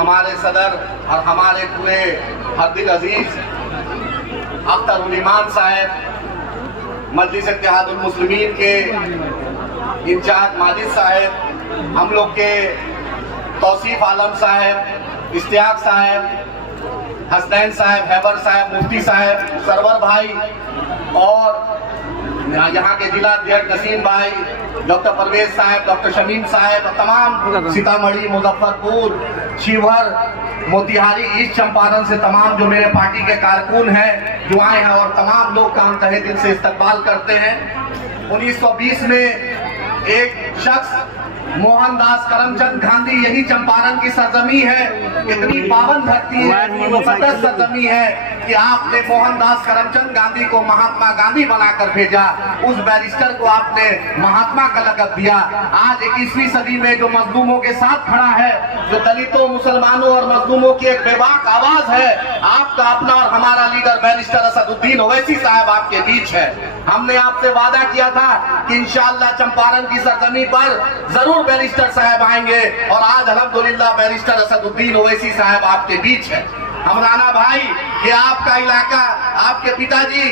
हमारे सदर और हमारे पूरे हरदिल अजीज अख्तर उल ईमान साहब, मजलिस इत्तेहादुल मुस्लिमीन के इंचार्ज माजिद साहब, हम लोग के तौसीफ आलम साहब, इश्तियाक साहब, हसनैन साहब, हैबर साहब, मुफ्ती साहब, सरवर भाई और यहाँ के जिला अध्यक्ष नसीम भाई, डॉक्टर परवेज साहब, डॉक्टर शमीम साहब, तमाम सीतामढ़ी, मुजफ्फरपुर, शिवहर, मोतिहारी, ईस्ट चंपारण से तमाम जो मेरे पार्टी के कारकुन हैं जो आए हैं और तमाम लोग का हम तहे दिल से इस्तकबाल करते हैं। 1920 में एक शख्स मोहनदास करमचंद गांधी यही चंपारण की सरजमी है, इतनी पावन धरती है, इतनी मुकद्दस सरजमी है कि आपने मोहनदास करमचंद गांधी को महात्मा गांधी बनाकर भेजा, उस बैरिस्टर को आपने महात्मा का लक़ब दिया। आज 21वीं सदी में जो मजलूमों के साथ खड़ा है, जो दलितों, मुसलमानों और मजलूमों की एक बेबाक आवाज है, आपका अपना और हमारा लीडर बैरिस्टर असदुद्दीन ओवैसी साहब आपके बीच है। हमने आपसे वादा किया था कि इंशाअल्लाह चंपारण की सरजमी पर जरूर बैरिस्टर साहब आएंगे और आज अल्हम्दुलिल्लाह बैरिस्टर असदुद्दीन ओवैसी साहब आपके बीच है। हमराना भाई, ये आपका इलाका, आपके पिताजी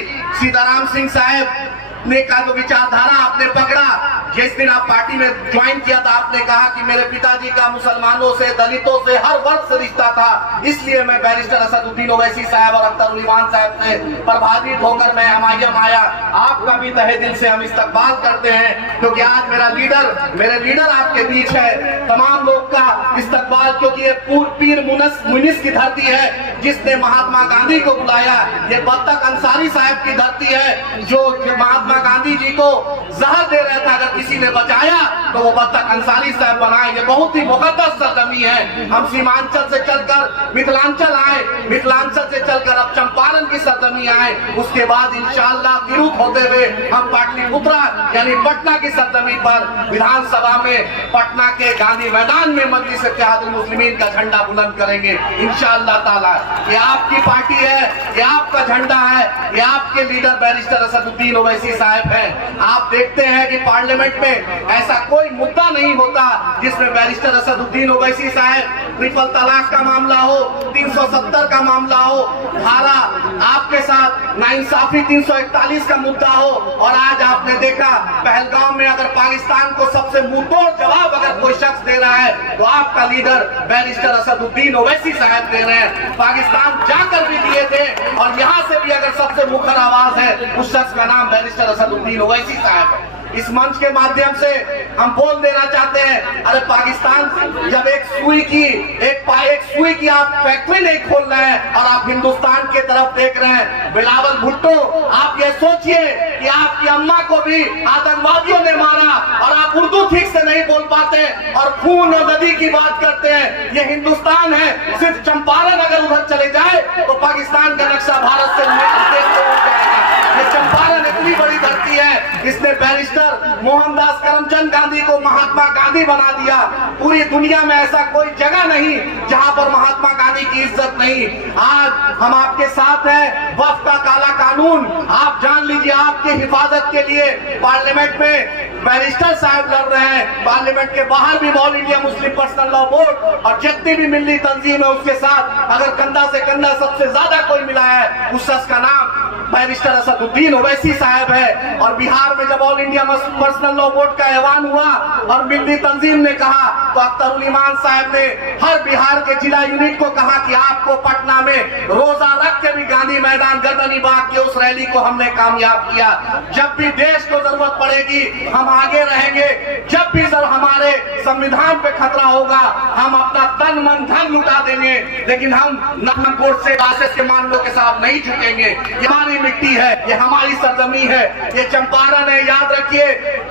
सीताराम सिंह साहब ने का जो विचारधारा आपने पकड़ा, जिस दिन आप पार्टी में ज्वाइन किया था, आपने कहा कि मेरे पिताजी का मुसलमानों से, दलितों से, हर वर्ग से रिश्ता था, इसलिए मैं बैरिस्टर असदुद्दीन ओवैसी साहब और अख्तर उल ईमान साहब से प्रभावित होकर मैं एमआईएम आया। आपका भी तहे दिल से हम इस्तकबाल करते हैं, क्योंकि आज मेरे लीडर आपके बीच है। तमाम लोग का इस्तकबाल, क्योंकि ये पीर मुनिस की धरती है जिसने महात्मा गांधी को बुलाया। ये बत्तख अंसारी साहब की धरती है जो महात्मा गांधी जी को जहर दे रहा था, अगर किसी ने बचाया तो वो बत्तख अंसारी साहब बनाए। ये बहुत ही मुकद्दस सरजमी है। हम सीमांचल से चलकर मिथिलांचल आए, मिथिलांचल से चलकर अब चंपारण की सरजमी आए, उसके बाद इंशाअल्लाह तिरुक होते हुए हम पाटलिपुत्रा यानी पटना की सरजमी पर विधानसभा में पटना के गांधी मैदान में मजलिस इत्तेहादुल मुस्लिमीन का झंडा बुलंद करेंगे इंशाअल्लाह ताला। ये आपकी पार्टी है, ये आपका झंडा है, ये आपके लीडर बैरिस्टर असदुद्दीन ओवैसी साहब हैं। आप देखते हैं कि पार्लियामेंट में ऐसा कोई मुद्दा नहीं होता जिसमें बैरिस्टर असदुद्दीन ओवैसी साहब ट्रिपल तलाक का मामला हो, 370 का मामला हो, धारा आपके साथ नाइंसाफी 341 का मुद्दा हो, और आज आपने देखा पहलगाम में अगर पाकिस्तान को सबसे मुंहतोड़ जवाब अगर कोई शख्स दे रहा है तो आपका लीडर बैरिस्टर असदुद्दीन ओवैसी साहब दे रहे हैं। पाकिस्तान जाकर भी दिए थे, और यहाँ से भी अगर सबसे मुखर आवाज है उस शख्स का नाम बैरिस्टर असदुद्दीन ओवैसी साहब है। इस मंच के माध्यम से हम बोल देना चाहते हैं, अरे पाकिस्तान जब एक सुई की आप फैक्ट्री नहीं खोल रहे हैं और आप हिंदुस्तान के तरफ देख रहे हैं। बिलावल भुट्टो, आप ये सोचिए कि आपकी अम्मा को भी आतंकवादियों ने मारा और आप उर्दू ठीक से नहीं बोल पाते और खून और नदी की बात करते हैं। ये हिंदुस्तान है, सिर्फ चंपारण अगर उधर चले जाए तो पाकिस्तान का नक्शा भारत से ये चंपारण इतनी बड़ी धरती है, इसने बैरिस्टर मोहनदास करमचंद गांधी को महात्मा गांधी बना दिया। पूरी दुनिया में ऐसा कोई जगह नहीं जहां पर महात्मा गांधी की इज्जत नहीं। आज हम आपके साथ हैं। वक्फ का काला कानून आप जान लीजिए, आपकी हिफाजत के लिए पार्लियामेंट में बैरिस्टर साहब लड़ रहे हैं। पार्लियामेंट के बाहर भी all India Muslim personal law board और जितनी भी मिली तंजीम है उसके साथ अगर कंधा से कंधा सबसे ज्यादा कोई मिला है उस शख्स का नाम बैरिस्टर असदुद्दीन ओवैसी साहब है। और बिहार में जब all India personal law board का ऐलान हुआ और मिल्ली तंजीम ने कहा तो अख्तर उल ईमान साहब ने हर बिहार के जिला यूनिट को कहा कि आपको पटना में रोजा रख के भी गांधी मैदान गर्दनी बाग के उस रैली को हमने कामयाब किया। जब भी देश को जरूरत पड़ेगी हम आगे रहेंगे। जब भी सर हमारे संविधान पे खतरा होगा हम अपना तन मन धन लुटा देंगे, लेकिन हम नागपुर से आसिफ के मामलों के साथ नहीं झुकेंगे। ये हमारी मिट्टी है, ये हमारी सरजमी है, ये चंपारण है। याद रखिए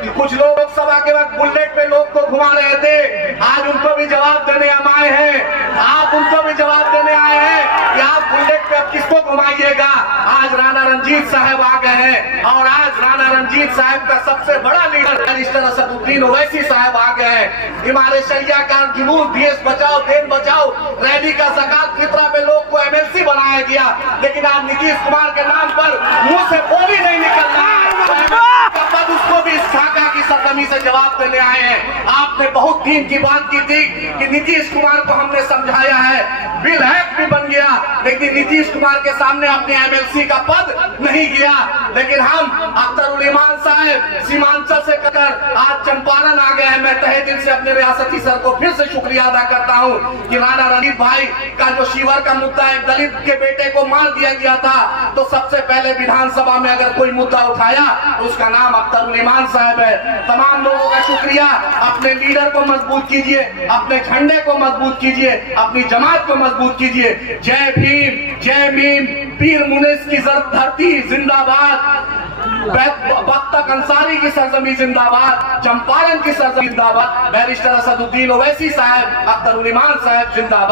कुछ लोग लोकसभा के वक्त बुलेट पे लोग को घुमा रहे थे, आज उनको भी जवाब देने हम आए हैं। आप उनको भी जवाब देने आए हैं कि आप बुलेट पे अब किसको घुमाइएगा। आज राणा रंजीत साहब आ गए हैं और आज राणा रंजीत साहब का सबसे बड़ा लीडर बैरिस्टर असदुद्दीन ओवैसी साहब आ गए हैं। हमारे शैया का जुलूस देश बचाओ देश बचाओ रैली का ज़कात फितरा पे लोग को एमएलसी बनाया गया, लेकिन आज नीतीश कुमार के नाम पर मुंह से बोली नहीं निकल रहा है। तब उसको भी इस ढाका की सरजमी से जवाब देने आए हैं। आपने बहुत दिन की बात की थी कि नीतीश कुमार को हमने समझाया है विधायक भी बन गया, लेकिन नीतीश कुमार के सामने अपने एमएलसी का पद नहीं गया। लेकिन हम अख्तर ईमान साहब सीमांचल से कर आज चंपारण आ गए हैं। मैं तहे दिल से अपने रियासती सर को फिर से शुक्रिया अदा करता हूं कि राणा रणजीत भाई का जो शिवर का मुद्दा एक दलित के बेटे को मार दिया गया था, तो सबसे पहले विधानसभा में अगर कोई मुद्दा उठाया तो उसका नाम अख्तर ईमान साहब है। तमाम लोगों का शुक्रिया। अपने लीडर को मजबूत कीजिए, अपने झंडे को मजबूत कीजिए, अपनी जमात को मजबूत कीजिए। जय भीम, जय भीम। पीर मुनीस की धरती जिंदाबाद, बख्तक अंसारी की सरजमी जिंदाबाद, चंपारण की सरजमी जिंदाबाद, बैरिस्टर असदुद्दीन ओवैसी साहब, अख्तर ईमान साहब जिंदाबाद।